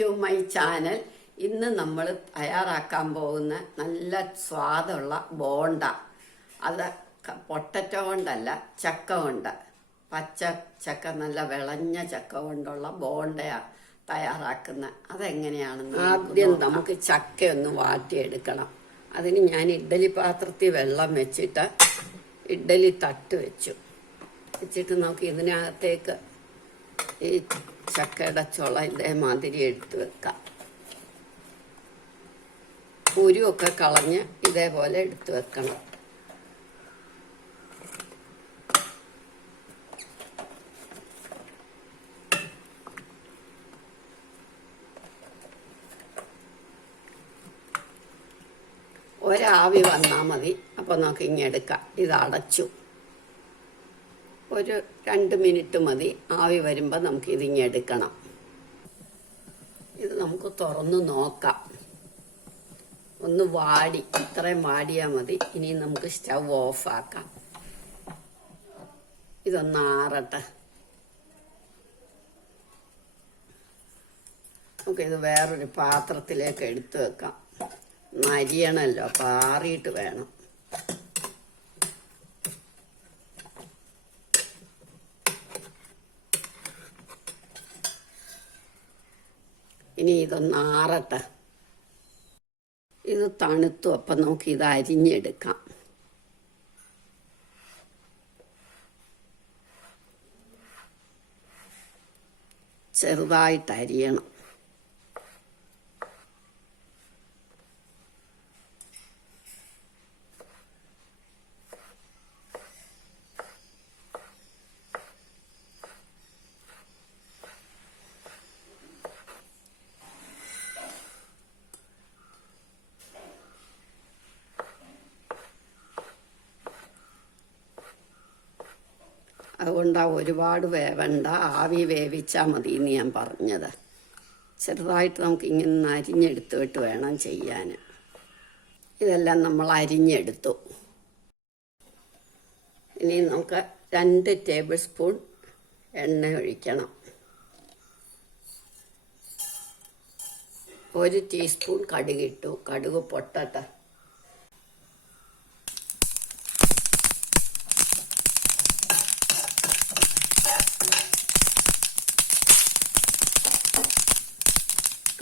To my channel. ഇന്ന് നമ്മൾ തയ്യാറാക്കാൻ പോകുന്ന നല്ല സ്വാദുള്ള ബോണ്ട. അത് പൊട്ടറ്റോ കൊണ്ടല്ല, ചക്ക കൊണ്ട്, പച്ച ചക്ക, നല്ല വിളഞ്ഞ ചക്ക കൊണ്ടുള്ള ബോണ്ടയാണ് തയ്യാറാക്കുന്നത്. അതെങ്ങനെയാണെന്ന് ആദ്യം നമുക്ക് ചക്കയൊന്ന് വാട്ടിയെടുക്കണം. അതിന് ഞാൻ ഇഡ്ഡലി പാത്രത്തിൽ വെള്ളം വെച്ചിട്ട് ഇഡ്ഡലി തട്ട് വെച്ചിട്ട് നമുക്ക് ഇതിനകത്തേക്ക് ഈ ചക്കയുടെ ചുള ഇതേമാതിരി എടുത്ത് വെക്കാം. കുരുവൊക്കെ കളഞ്ഞ് ഇതേപോലെ എടുത്ത് വെക്കണം. ഒരാവി വന്നാൽ മതി. അപ്പോൾ നമുക്ക് ഇങ്ങെടുക്കാം. ഇത് അടച്ചു ഒരു 2 മിനിറ്റ് മതി. ആവി വരുമ്പോൾ നമുക്ക് ഇതിങ്ങെടുക്കണം. ഇത് നമുക്ക് തുറന്ന് നോക്കാം. ഒന്ന് വാടി, ഇത്രയും വാടിയാൽ മതി. ഇനി നമുക്ക് സ്റ്റൗ ഓഫാക്കാം. ഇതൊന്ന് ആറട്ടെ. നമുക്കിത് വേറൊരു പാത്രത്തിലേക്ക് എടുത്തു വെക്കാം. അരിയണമല്ലോ, അപ്പം ആറിയിട്ട് വേണം. ഇനി ഇതൊന്ന് ആറട്ടെ. ഇത് തണുത്തു. അപ്പം നമുക്ക് ഇത് അരിഞ്ഞെടുക്കാം. ചെറുതായിട്ട് അരിയണം. അതുകൊണ്ടാണ് ഒരുപാട് വേവണ്ട, ആവി വേവിച്ചാൽ മതി എന്ന് ഞാൻ പറഞ്ഞത്. ചെറുതായിട്ട് നമുക്ക് ഇങ്ങനെ അരിഞ്ഞെടുത്തിട്ട് വേണം ചെയ്യാൻ. ഇതെല്ലാം നമ്മൾ അരിഞ്ഞെടുത്തു. ഇനി നമുക്ക് 2 ടേബിൾ സ്പൂൺ എണ്ണ ഒഴിക്കണം. 1 ടീസ്പൂൺ കടുകിട്ടു. കടുക് പൊട്ടട്ടെ.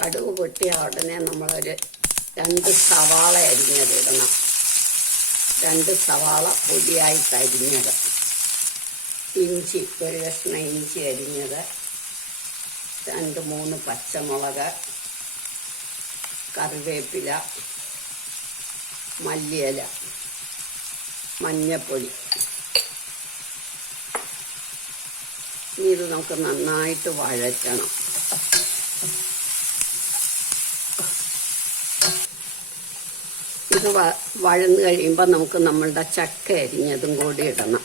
കടുക് പൊട്ടിയ ഉടനെ നമ്മളൊരു 2 സവാള അരിഞ്ഞതിടണം. 2 സവാള പൊടിയായിട്ട് അരിഞ്ഞത്. ഇഞ്ചി, ഒരു കഷ്ണം ഇഞ്ചി അരിഞ്ഞത്. 2-3 പച്ചമുളക്, കറിവേപ്പില, മല്ലിയില, മഞ്ഞപ്പൊടി. ഇനി ഇത് നമുക്ക് നന്നായിട്ട് വഴറ്റണം. ഇത് വഴന്ന് കഴിയുമ്പോൾ നമുക്ക് നമ്മളുടെ ചക്ക അരിഞ്ഞതും കൂടി ഇടണം.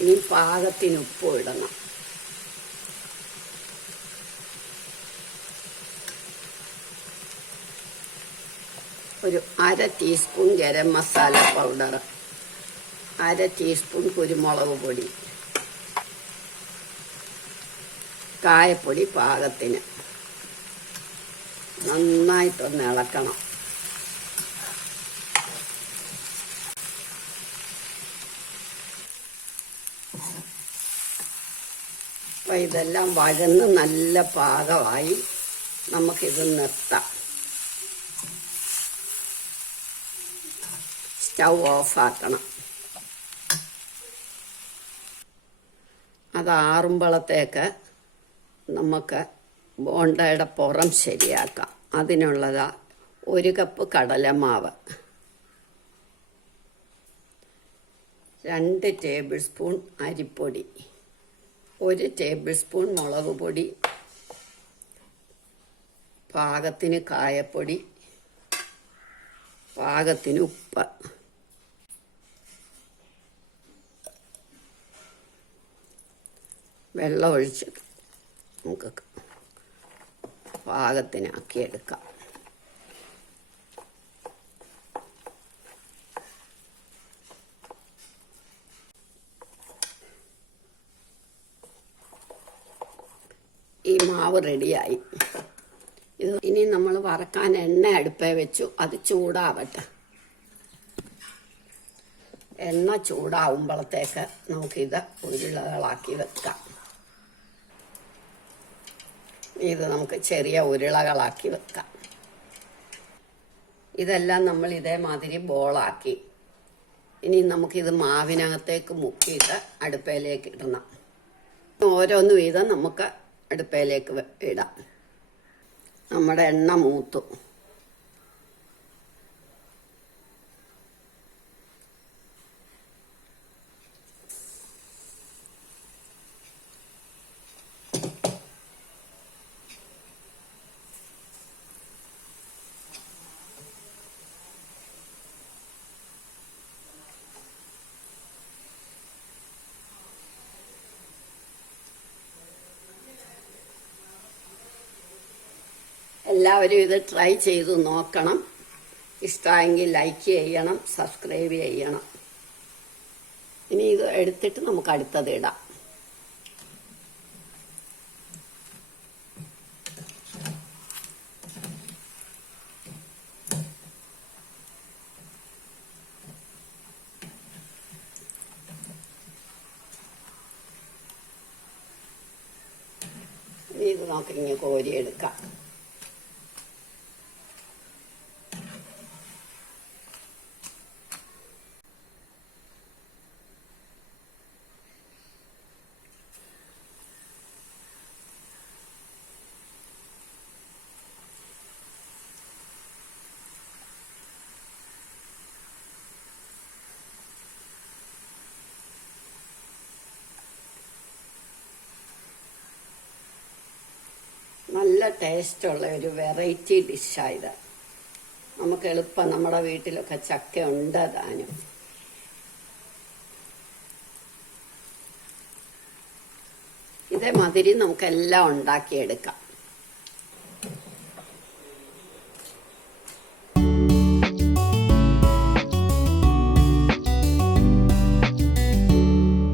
ഇനി പാകത്തിന് ഉപ്പ് ഇടണം. ഒരു 1/2 teaspoon garam masala powder, 1/2 teaspoon കുരുമുളക് പൊടി, കായപ്പൊടി പാകത്തിന്. നന്നായിട്ടൊന്ന് ഇളക്കണം. അപ്പം ഇതെല്ലാം വഴന്ന് നല്ല പാകമായി. നമുക്കിത് നിർത്താം. സ്റ്റൗ ഓഫാക്കണം. അത് ആറുമ്പോഴത്തേക്ക് നമുക്ക് ബോണ്ടയുടെ പുറം ശരിയാക്കാം. അതിനുള്ളതാ 1 കപ്പ് കടലമാവ്, 2 ടേബിൾ സ്പൂൺ അരിപ്പൊടി, 1 ടേബിൾ സ്പൂൺ മുളക് പൊടി, പാകത്തിന് കായപ്പൊടി, പാകത്തിന് ഉപ്പ്. വെള്ളം ഒഴിച്ച് നമുക്ക് പാകത്തിനാക്കിയെടുക്കാം. ഈ മാവ് റെഡിയായി. ഇത് ഇനി നമ്മൾ വറക്കാൻ എണ്ണ അടുപ്പേ വെച്ചു. അത് ചൂടാവട്ടെ. എണ്ണ ചൂടാവുമ്പോഴത്തേക്ക് നമുക്കിത് ഉരുളകളാക്കി വെക്കാം. ഇത് നമുക്ക് ചെറിയ ഉരുളകളാക്കി വെക്കാം. ഇതെല്ലാം നമ്മൾ ഇതേമാതിരി ബോളാക്കി. ഇനി നമുക്കിത് മാവിനകത്തേക്ക് മുക്കിയിട്ട് അടുപ്പയിലേക്ക് ഇടണം. ഓരോന്ന് വീതം നമുക്ക് അടുപ്പയിലേക്ക് ഇടാം. നമ്മുടെ എണ്ണ മൂത്തു. എല്ലാവരും ഇത് ട്രൈ ചെയ്ത് നോക്കണം. ഇഷ്ടമായെങ്കിൽ ലൈക്ക് ചെയ്യണം, സബ്സ്ക്രൈബ് ചെയ്യണം. ഇനി ഇത് എടുത്തിട്ട് നമുക്ക് അടുത്തത് ഇടാം. ഇനി ഇത് നമുക്കിങ്ങനെ കോരിയെടുക്കാം. നല്ല ടേസ്റ്റുള്ള ഒരു വെറൈറ്റി ഡിഷായത്. നമുക്ക് എളുപ്പം നമ്മുടെ വീട്ടിലൊക്കെ ചക്ക ഉണ്ട് താനും. ഇതേമാതിരി നമുക്കെല്ലാം ഉണ്ടാക്കിയെടുക്കാം.